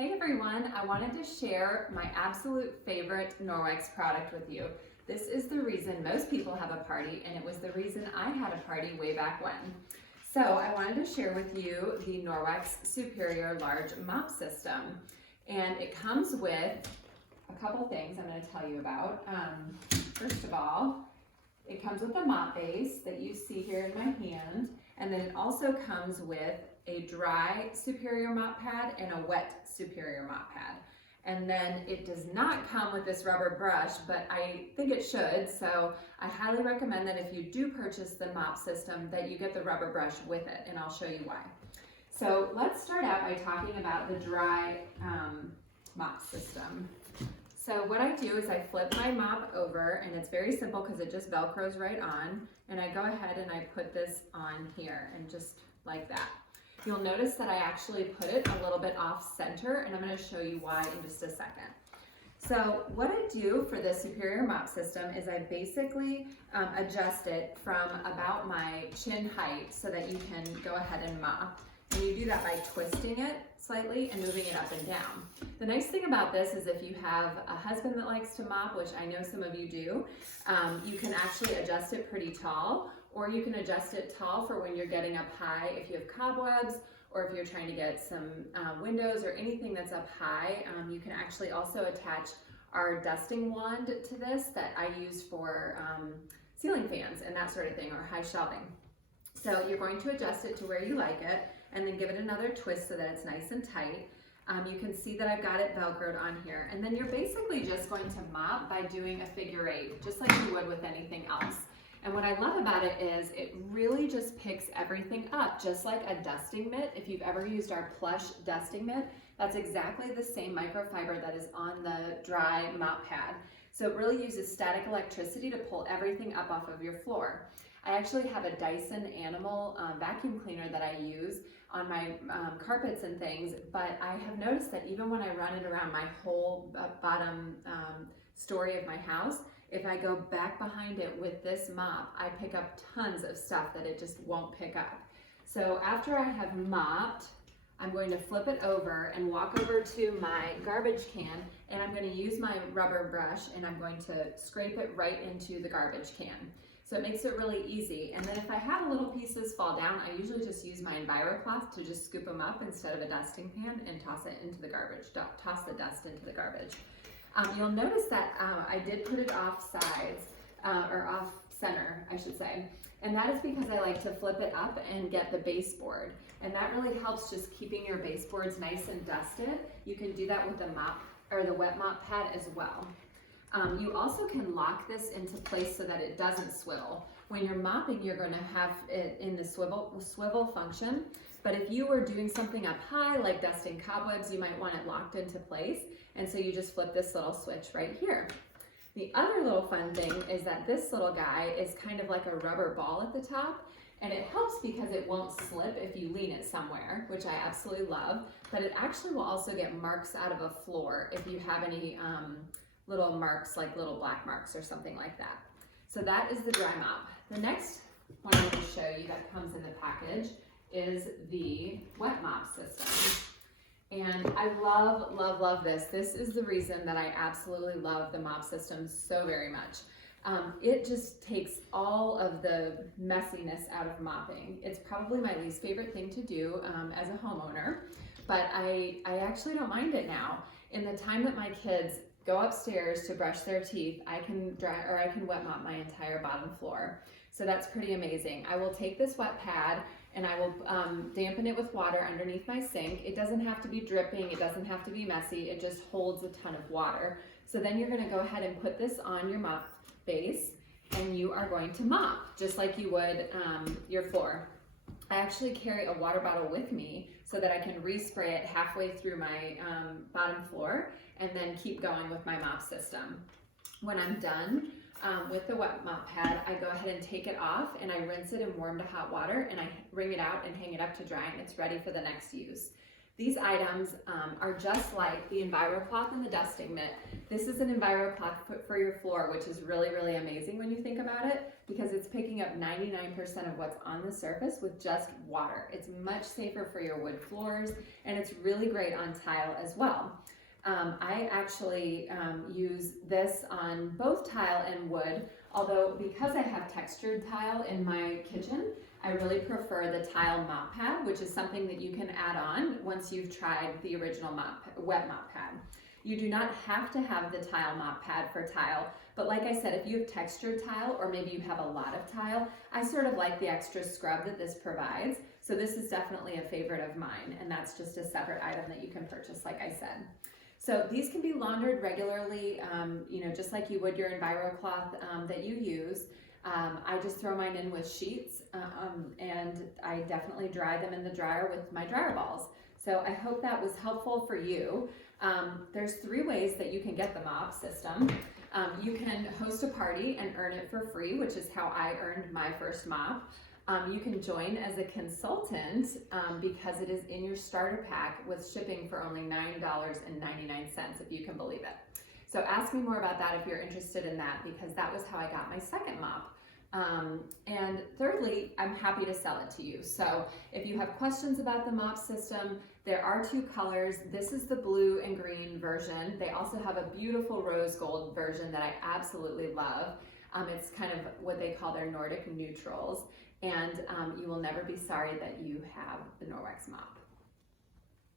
Hey everyone, I wanted to share my absolute favorite Norwex product with you. This is the reason most people have a party, and it was the reason I had a party way back when. So I wanted to share with you the Norwex Superior Large Mop System. And it comes with a couple things I'm going to tell you about. First of all, it comes with a mop base that you see here in my hand, and then it also comes with a dry Superior mop pad and a wet Superior mop pad. And then it does not come with this rubber brush, but I think it should, so I highly recommend that if you do purchase the mop system that you get the rubber brush with it, and I'll show you why. So let's start out by talking about the dry mop system. So what I do is I flip my mop over, and it's very simple because it just Velcros right on, and I go ahead and I put this on here, and just like that. You'll notice that I actually put it a little bit off center, and I'm going to show you why in just a second. So what I do for the Superior mop system is I basically adjust it from about my chin height so that you can go ahead and mop. And you do that by twisting it slightly and moving it up and down. The nice thing about this is if you have a husband that likes to mop, which I know some of you do, you can actually adjust it pretty tall, or you can adjust it tall for when you're getting up high if you have cobwebs, or if you're trying to get some windows or anything that's up high. You can actually also attach our dusting wand to this that I use for ceiling fans and that sort of thing, or high shelving. So you're going to adjust it to where you like it, and then give it another twist so that it's nice and tight. You can see that I've got it Velcroed on here. And then you're basically just going to mop by doing a figure eight, just like you would with anything else. And what I love about it is it really just picks everything up, just like a dusting mitt. If you've ever used our plush dusting mitt, that's exactly the same microfiber that is on the dry mop pad. So it really uses static electricity to pull everything up off of your floor. I actually have a Dyson Animal vacuum cleaner that I use on my carpets and things, but I have noticed that even when I run it around my whole bottom story of my house, if I go back behind it with this mop, I pick up tons of stuff that it just won't pick up. So after I have mopped, I'm going to flip it over and walk over to my garbage can, and I'm going to use my rubber brush and I'm going to scrape it right into the garbage can. So it makes it really easy. And then if I have little pieces fall down, I usually just use my EnviroCloth to just scoop them up instead of a dusting pan and toss it into the garbage, toss the dust into the garbage. You'll notice that I did put it off sides, or off center, I should say. And that is because I like to flip it up and get the baseboard. And that really helps just keeping your baseboards nice and dusted. You can do that with the mop or the wet mop pad as well. You also can lock this into place so that it doesn't swivel. When you're mopping, you're going to have it in the swivel function. But if you were doing something up high, like dusting cobwebs, you might want it locked into place. And so you just flip this little switch right here. The other little fun thing is that this little guy is kind of like a rubber ball at the top. And it helps because it won't slip if you lean it somewhere, which I absolutely love. But it actually will also get marks out of a floor if you have any little marks, like little black marks or something like that. So that is the dry mop. The next one I'm going to show you that comes in the package is the wet mop system. And I love, love, love this. This is the reason that I absolutely love the mop system so very much. It just takes all of the messiness out of mopping. It's probably my least favorite thing to do as a homeowner, but I actually don't mind it now. In the time that my kids go upstairs to brush their teeth, I can wet mop my entire bottom floor. So that's pretty amazing. I will take this wet pad and I will dampen it with water underneath my sink. It doesn't have to be dripping, it doesn't have to be messy, it just holds a ton of water. So then you're gonna go ahead and put this on your mop base, and you are going to mop, just like you would your floor. I actually carry a water bottle with me so that I can respray it halfway through my bottom floor and then keep going with my mop system. When I'm done with the wet mop pad, I go ahead and take it off and I rinse it in warm to hot water, and I wring it out and hang it up to dry, and it's ready for the next use. These items are just like the EnviroCloth and the dusting mitt. This is an EnviroCloth for your floor, which is really, really amazing when you think about it, because it's picking up 99% of what's on the surface with just water. It's much safer for your wood floors, and it's really great on tile as well. I actually use this on both tile and wood, although because I have textured tile in my kitchen, I really prefer the tile mop pad, which is something that you can add on once you've tried the original wet mop pad. You do not have to have the tile mop pad for tile, but like I said, if you have textured tile or maybe you have a lot of tile, I sort of like the extra scrub that this provides. So this is definitely a favorite of mine, and that's just a separate item that you can purchase, like I said. So these can be laundered regularly, just like you would your EnviroCloth that you use. I just throw mine in with sheets, and I definitely dry them in the dryer with my dryer balls. So I hope that was helpful for you. There's 3 ways that you can get the mop system. You can host a party and earn it for free, which is how I earned my first mop. You can join as a consultant because it is in your starter pack with shipping for only $9.99, if you can believe it. So ask me more about that if you're interested in that, because that was how I got my second mop. And thirdly, I'm happy to sell it to you. So if you have questions about the mop system, there are 2 colors. This is the blue and green version. They also have a beautiful rose gold version that I absolutely love. It's kind of what they call their Nordic neutrals. And you will never be sorry that you have the Norwex mop.